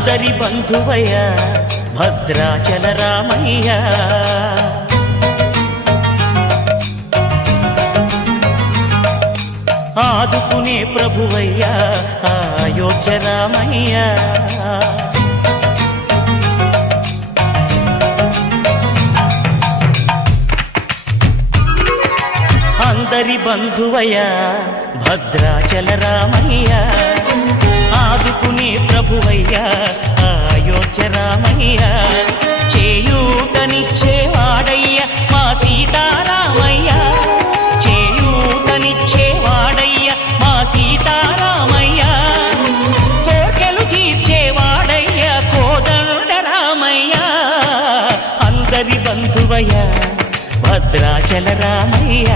అందరి బంధువయ్య భద్రాచల రామయ్య, ఆదుకునే ప్రభువయ్య అయోధ్య రామయ్య. అందరి బంధువయ్య భద్రాచల రామయ్య, ఆదుకునే ప్రభువయ్య అయోధ్య రామయ్య. చేయూతనిచ్చేవాడయ్య మా సీతారామయ్య, చేయూతనిచ్చేవాడయ్య మా సీతారామయ్య. కోర్కెలు తీర్చేవాడయ్య కోదండ రామయ్య. అందరి బంధువయ్య భద్రాచల రామయ్య,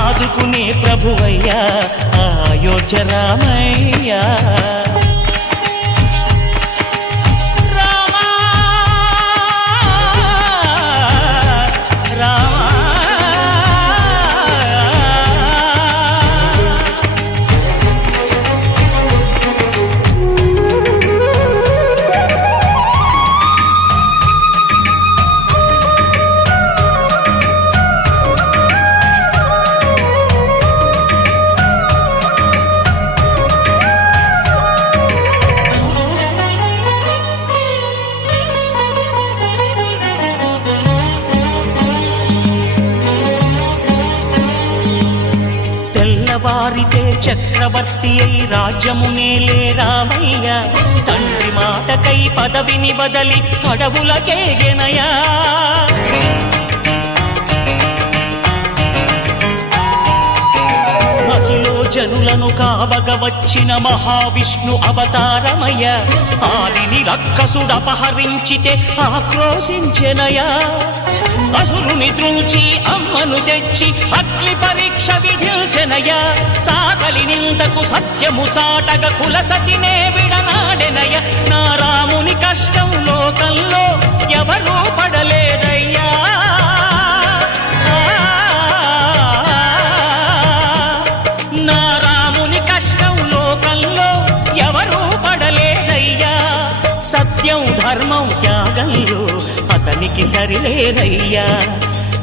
ఆదుకునే ప్రభువయ్య అయోధ్య రామయ్య. వారితే చక్రవర్తి అయి రాజ్యమునేలే రామయ్య, తండ్రి మాటకై పదవిని బదలి అడవులకేగెనయా. మహిలో జనులను కావగ వచ్చిన మహావిష్ణు అవతారమయ్య, ఆలిని రక్కసుడపహరించితే ఆక్రోశించెనయా. అసురుని త్రుంచి అమ్మను తెచ్చి అగ్ని పరీక్ష విధించెనయ, సాగలి నిందకు సత్యము చాటగ కులసతినే విడనాడెనయ. నా రాముని కష్టం లోకంలో ఎవరూ పడలేదయ్యా, నా రాముని కష్టం లోకంలో ఎవరూ పడలేదయ్యా. సత్యం ధర్మం త్యాగంలో అతనికి సరిలేరయ్యా.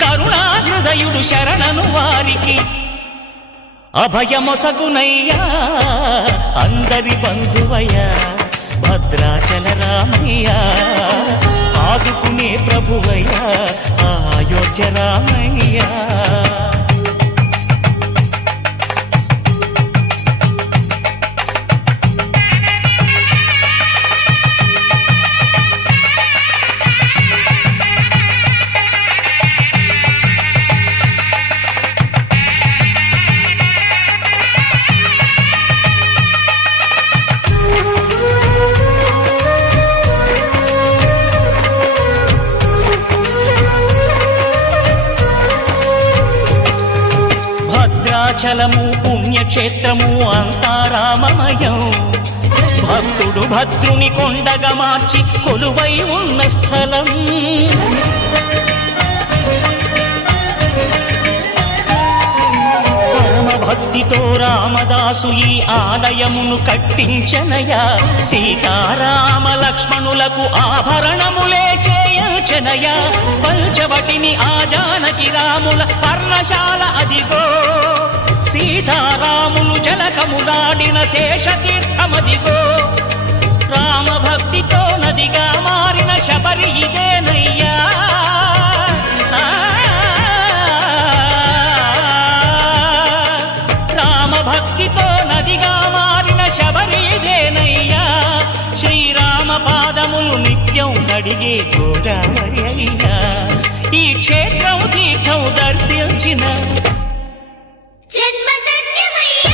కరుణాహృదయుడు శరణను వారికి అభయమొసగునయ్యా. అందరి బంధువయ్య భద్రాచల రామయ్య, ఆదుకునే ప్రభువయ్య అయోధ్య రామయ్య. భద్రాచలము పుణ్యక్షేత్రము అంతా రామమయం, భక్తుడు భద్రుని కొండగా మార్చి కొలువై ఉన్న స్థలం. భక్తితో రామదాసు ఈ ఆలయమును కట్టించనయా. సీతారామ లక్ష్మణులకు ఆభరణములే చేయించనయా. పంచవటిని ఆ జానకి రాముల పర్ణశాల అదిగో, సీతారాములు జలకములాడిన శేషతీర్థమదిగో. రామభక్తితో నదిగా మారిన శబరి ఇదేనయ్యా. భక్తితో నదిగా మారిన శబరి ఇదేనయ్యా. శ్రీరామ పాదములు నిత్యం కడిగే గోదావరి అయ్యా. ఈ క్షేత్రం తీర్థం దర్శించిన జన్మధన్యమయ్యా.